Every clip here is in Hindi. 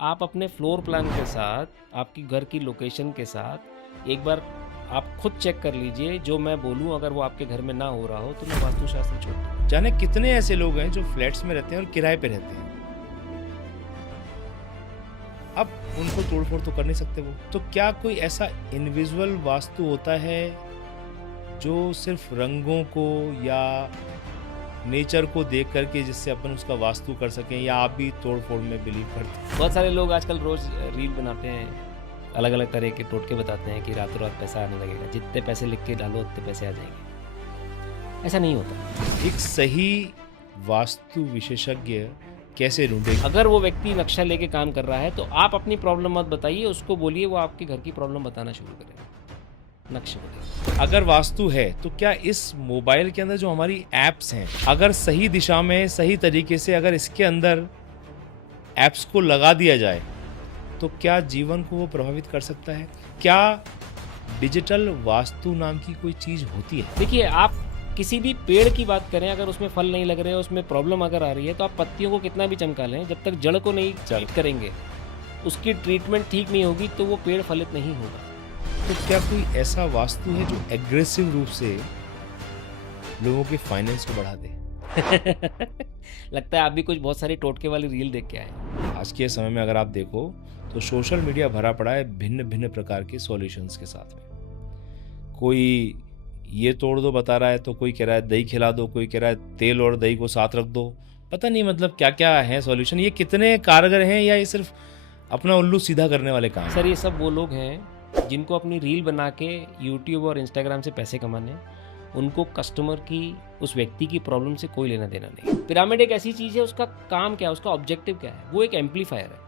आप अपने फ्लोर प्लान के साथ, आपकी घर की लोकेशन के साथ एक बार आप खुद चेक कर लीजिए, जो मैं बोलूँ अगर वो आपके घर में ना हो रहा हो, तो मैं वास्तुशास्त्र छोड़ दूँगा। जाने कितने ऐसे लोग हैं जो फ्लैट्स में रहते हैं और किराए पे रहते हैं। अब उनको तोड़-फोड़ तो कर नहीं सकते वो। तो क्या कोई ऐसा इनविजिबल वास्तु होता है जो सिर्फ़ रंगों को या नेचर को देख कर के जिससे अपन उसका वास्तु कर सकें, या आप भी तोड़-फोड़ में बिलीव करते हैं? बहुत सारे लोग आजकल रोज़ रील बनाते हैं, अलग-अलग तरह के टोटके बताते हैं कि रातों-रात पैसा आने लगेगा, जितने पैसे लिख के डालो उतने पैसे आ जाएँगे। ऐसा नहीं होता। एक सही वास्तु विशेषज्ञ कैसे ढूँढे? अगर वो व्यक्ति नक्शा लेके काम कर रहा है, तो आप अपनी प्रॉब्लम मत बताइए, उसको बोलिए वो आपके घर की प्रॉब्लम बताना शुरू करेगा, नक्शे को देख। अगर वास्तु है, तो क्या इस मोबाइल के अंदर जो हमारी ऐप्स हैं, अगर सही दिशा में, सही तरीके से अगर इसके अंदर ऐप्स को लगा दिया जाए, तो क्या जीवन को वो प्रभावित कर सकता है? क्या डिजिटल वास्तु नाम की कोई चीज़ होती है? देखिए, आप किसी भी पेड़ की बात करें, अगर उसमें फल नहीं लग रहे हैं, उसमें प्रॉब्लम अगर आ रही है, तो आप पत्तियों को कितना भी चमका लें, जब तक जड़ को नहीं चल ट्रीट करेंगे, उसकी ट्रीटमेंट ठीक नहीं होगी, तो वो पेड़ फलित नहीं होगा। तो क्या कोई ऐसा वास्तु है जो एग्रेसिव रूप से लोगों के फाइनेंस को बढ़ा दे? लगता है आप भी कुछ बहुत सारी टोटके वाली रील देख के आए हैं। आज के समय में अगर आप देखो, तो सोशल मीडिया भरा पड़ा है भिन्न-भिन्न प्रकार के सॉल्यूशंस के साथ में। कोई ये तोड़ दो बता रहा है, तो कोई कह रहा है दही खिला दो, कोई कह रहा है तेल और दही को साथ रख दो। पता नहीं मतलब क्या-क्या है सॉल्यूशन, ये कितने कारगर हैं या ये सिर्फ़ अपना उल्लू सीधा करने वाले काम सर, हैं? ये सब वो लोग हैं, जिनको अपनी रील बना के यूट्यूब और इंस्टाग्राम से पैसे कमाने हैं। उनको कस्टमर की, उस व्यक्ति की प्रॉब्लम से कोई लेना-देना नहीं है। पिरामिड एक ऐसी चीज़ है, उसका काम क्या है, उसका ऑब्जेक्टिव क्या है? वो एक एम्पलीफायर है।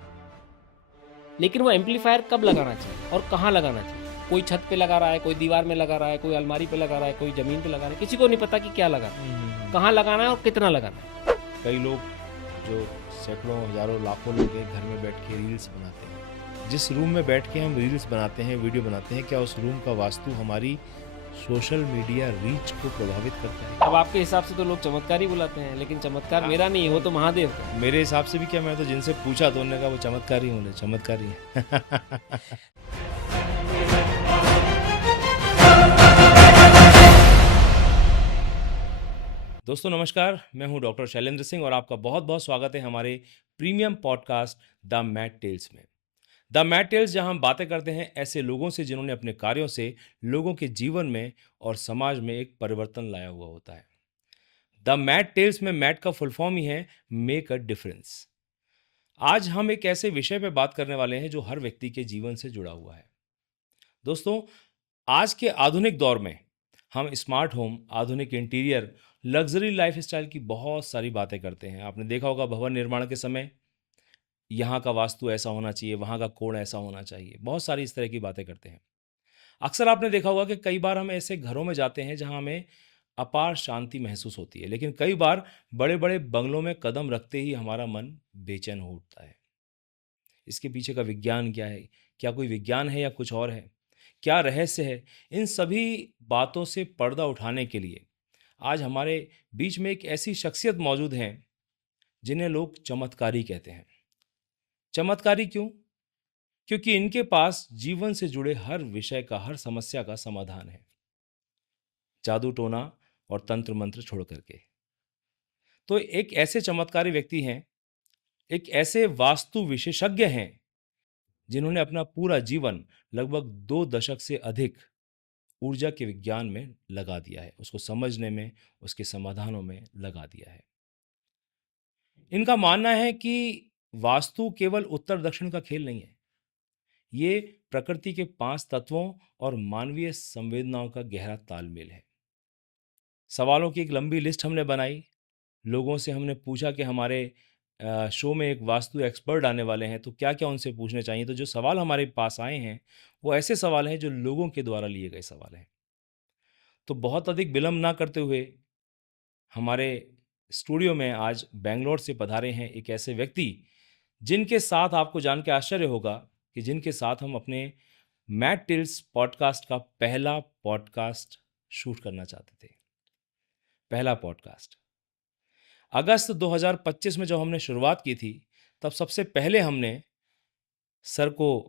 लेकिन वो एम्पलीफायर कब लगाना चाहिए और कहाँ लगाना चाहिए? कोई छत पे लगा रहा है, कोई दीवार में लगा रहा है, कोई अलमारी पे लगा रहा है, कोई ज़मीन पे लगा रहा है, किसी को नहीं पता कि क्या लगाना हुँ, है, हुँ, हुँ। कहाँ लगाना है और कितना लगाना है। कई लोग जो सैकड़ों, हज़ारों, लाखों लोग हैं, घर में बैठ के रील्स बनाते हैं। जिस रूम में बैठ के हम रील्स बनाते हैं, वीडियो बनाते हैं, क्या उस रूम का वास्तु हमारी सोशल मीडिया रीच को प्रभावित करता है? अब आपके हिसाब से तो लोग चमत्कार ही बुलाते हैं, लेकिन चमत्कार मेरा नहीं है, वो तो महादेव का है। मेरे हिसाब से भी क्या, मैं तो जिनसे पूछा तो उन्होंने कहा वो चमत्कार ही होंगे, चमत्कार ही है। दोस्तों नमस्कार, मैं हूं डॉक्टर शैलेंद्र सिंह और आपका बहुत-बहुत स्वागत है हमारे premium podcast the Mat Tales में। द मैट टेल्स, जहां हम बातें करते हैं ऐसे लोगों से जिन्होंने अपने कार्यों से लोगों के जीवन में और समाज में एक परिवर्तन लाया हुआ होता है। द मैट टेल्स में मैट का फुल फॉर्म ही है मेक अ डिफरेंस। आज हम एक ऐसे विषय पे बात करने वाले हैं जो हर व्यक्ति के जीवन से जुड़ा हुआ है। दोस्तों, आज के आधुनिक दौर में हम स्मार्ट होम, आधुनिक इंटीरियर, लग्जरी लाइफस्टाइल की बहुत सारी बातें करते हैं। आपने देखा होगा भवन निर्माण के समय यहाँ का वास्तु ऐसा होना चाहिए, वहाँ का कोण ऐसा होना चाहिए। बहुत सारी इस तरह की बातें करते हैं। अक्सर आपने देखा होगा कि कई बार हम ऐसे घरों में जाते हैं जहाँ हमें अपार शांति महसूस होती है, लेकिन कई बार बड़े-बड़े बंगलों में कदम रखते ही हमारा मन बेचैन हो उठता है। इसके पीछे का विज्ञान क्या है? क्या कोई विज्ञान है या कुछ और है? क्या रहस्य है? इन सभी बातों से पर्दा उठाने के लिए आज हमारे बीच में एक ऐसी शख्सियत मौजूद हैं जिन्हें लोग चमत्कारी कहते हैं। चमत्कारी क्यों? क्योंकि इनके पास जीवन से जुड़े हर विषय का, हर समस्या का समाधान है, जादू टोना और तंत्र मंत्र छोड़ करके। तो एक ऐसे चमत्कारी व्यक्ति हैं, एक ऐसे वास्तु विशेषज्ञ हैं जिन्होंने अपना पूरा जीवन लगभग 2 दशक से अधिक ऊर्जा के विज्ञान में लगा दिया है, उसको समझने में, उसके समाधानों में लगा दिया है। इनका मानना है कि वास्तु केवल उत्तर दक्षिण का खेल नहीं है, ये प्रकृति के 5 तत्वों और मानवीय संवेदनाओं का गहरा तालमेल है। सवालों की एक लंबी लिस्ट हमने बनाई, लोगों से हमने पूछा कि हमारे शो में एक वास्तु एक्सपर्ट आने वाले हैं, तो क्या क्या उनसे पूछने चाहिए। तो जो सवाल हमारे पास आए हैं वो ऐसे सवाल हैं जो लोगों के द्वारा लिए गए सवाल हैं। तो बहुत अधिक विलंब ना करते हुए हमारे स्टूडियो में आज बेंगलोर से पधारे हैं एक ऐसे व्यक्ति जिनके साथ आपको जान के आश्चर्य होगा कि जिनके साथ हम अपने मैट टिल्स पॉडकास्ट का पहला पॉडकास्ट शूट करना चाहते थे। पहला पॉडकास्ट अगस्त 2025 में जब हमने शुरुआत की थी, तब सबसे पहले हमने सर को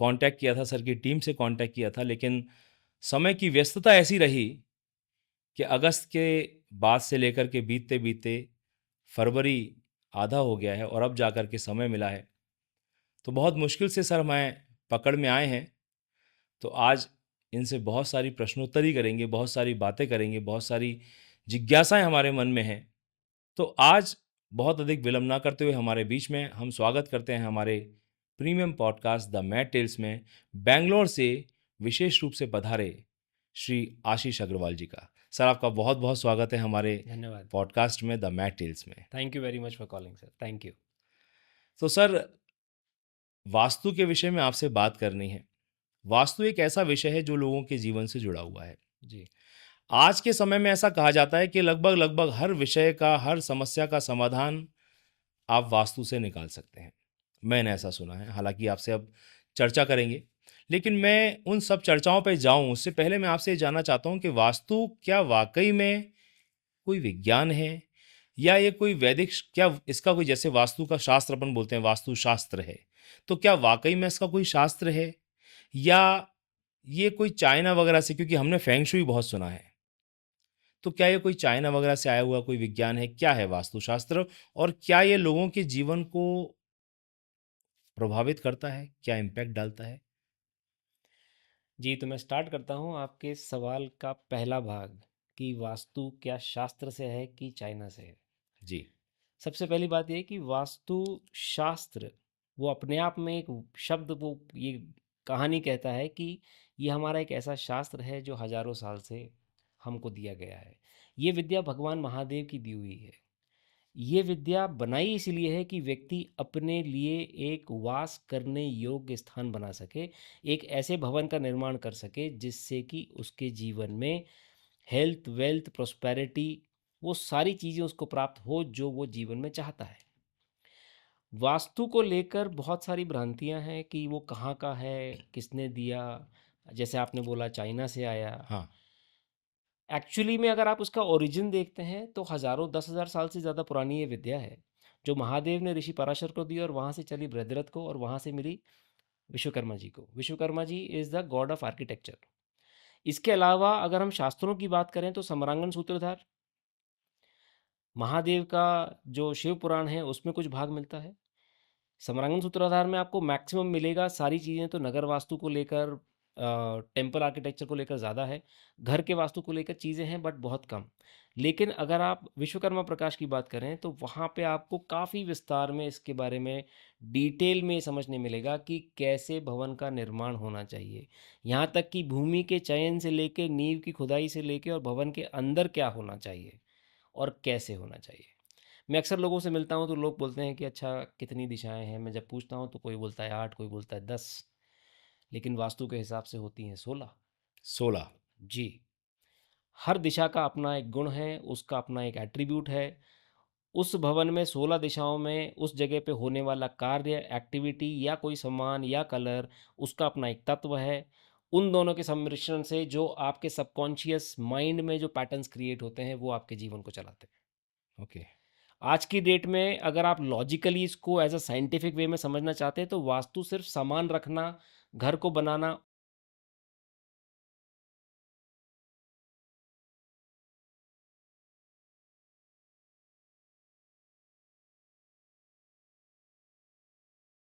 कांटेक्ट किया था, सर की टीम से कांटेक्ट किया था, लेकिन समय की व्यस्तता ऐसी रही कि अगस्त के बाद से लेकर के बीतते-बीतते फरवरी आधा हो गया है और अब जाकर के समय मिला है। तो बहुत मुश्किल से सर हमें पकड़ में आए हैं। तो आज इनसे बहुत सारी प्रश्नोत्तरी करेंगे, बहुत सारी बातें करेंगे, बहुत सारी जिज्ञासाएँ हमारे मन में हैं। तो आज बहुत अधिक विलंब ना करते हुए हमारे बीच में हम स्वागत करते हैं हमारे premium podcast the Mad Tales में बैंगलोर से विशेष रूप से पधारे श्री आशीष अग्रवाल जी का। सर आपका बहुत-बहुत स्वागत है हमारे धन्यवाद। पॉडकास्ट में द मैड टेल्स में। Thank you very much for calling sir. Thank you. तो सर वास्तु के विषय में आपसे बात करनी है। वास्तु एक ऐसा विषय है जो लोगों के जीवन से जुड़ा हुआ है। जी। आज के समय में ऐसा कहा जाता है कि लगभग-लगभग हर विषय का, हर समस्या का समाधान आप वास्तु से निकाल सकते हैं। मैंने ऐसा सुना है, हालाँकि आपसे अब चर्चा करेंगे। लेकिन मैं उन सब चर्चाओं पे जाऊँ उससे पहले मैं आपसे ये जानना चाहता हूँ कि वास्तु क्या वाक़ई में कोई विज्ञान है? या ये कोई वैदिक श क्या इसका कोई जैसे वास्तु का शास्त्र अपन बोलते हैं वास्तु शास्त्र है। तो क्या वाक़ई में इसका कोई शास्त्र है? या ये कोई चाइना वग़ैरह से क्योंकि हमने फेंग शुई बहुत सुना है। तो क्या ये कोई चाइना वग़ैरह से आया हुआ कोई विज्ञान है? क्या है वास्तुशास्त्र? और क्या ये लोगों के जीवन को प्रभावित करता है? क्या इम्पैक्ट डालता है? जी, तो मैं स्टार्ट करता हूँ आपके सवाल का पहला भाग कि वास्तु क्या शास्त्र से है कि चाइना से है। जी, सबसे पहली बात ये है कि वास्तु शास्त्र वो अपने आप में एक शब्द वो ये कहानी कहता है कि ये हमारा एक ऐसा शास्त्र है जो हजारों साल से हमको दिया गया है। ये विद्या भगवान महादेव की दी हुई है। ये विद्या बनाई इसलिए है कि व्यक्ति अपने लिए एक वास करने योग्य स्थान बना सके, एक ऐसे भवन का निर्माण कर सके जिससे कि उसके जीवन में हेल्थ, वेल्थ, प्रॉस्पेरिटी वो सारी चीज़ें उसको प्राप्त हो जो वो जीवन में चाहता है। वास्तु को लेकर बहुत सारी भ्रांतियाँ हैं कि वो कहाँ का है, किसने दिया, जैसे आपने बोला चाइना से आया। हाँ, एक्चुअली में अगर आप उसका ओरिजिन देखते हैं तो हज़ारों 10,000 साल से ज़्यादा पुरानी ये विद्या है, जो महादेव ने ऋषि पराशर को दी और वहाँ से चली बृहद्रथ को और वहाँ से मिली विश्वकर्मा जी को। Vishwakarma ji is the god of architecture. इसके अलावा अगर हम शास्त्रों की बात करें तो सम्रांगण सूत्रधार, महादेव का जो शिव पुराण है उसमें कुछ भाग मिलता है। समरांगण सूत्राधार में आपको मैक्सिमम मिलेगा सारी चीज़ें तो नगर वास्तु को लेकर टेम्पल आर्किटेक्चर को लेकर ज़्यादा है। घर के वास्तु को लेकर चीज़ें हैं बट बहुत कम। लेकिन अगर आप विश्वकर्मा प्रकाश की बात करें तो वहाँ पे आपको काफ़ी विस्तार में इसके बारे में डिटेल में समझने मिलेगा कि कैसे भवन का निर्माण होना चाहिए। यहाँ तक कि भूमि के चयन से लेके नींव की खुदाई से लेके और भवन के अंदर क्या होना चाहिए और कैसे होना चाहिए। मैं अक्सर लोगों से मिलता हूँ तो लोग बोलते हैं कि अच्छा कितनी दिशाएं हैं। मैं जब पूछता हूँ तो कोई बोलता है 8, कोई बोलता है 10, लेकिन वास्तु के हिसाब से होती हैं 16। 16। जी। हर दिशा का अपना एक गुण है, उसका अपना एक एट्रीब्यूट है। उस भवन में 16 दिशाओं में उस जगह पे होने वाला कार्य, एक्टिविटी या कोई सामान या कलर, उसका अपना एक तत्व है। उन दोनों के सम्मिश्रण से जो आपके सबकॉन्शियस माइंड में जो पैटर्न्स क्रिएट होते हैं वो आपके जीवन को चलाते हैं। ओके, आज की डेट में अगर आप लॉजिकली इसको एज अ साइंटिफिक वे में समझना चाहते हैं तो वास्तु सिर्फ सामान रखना, घर को बनाना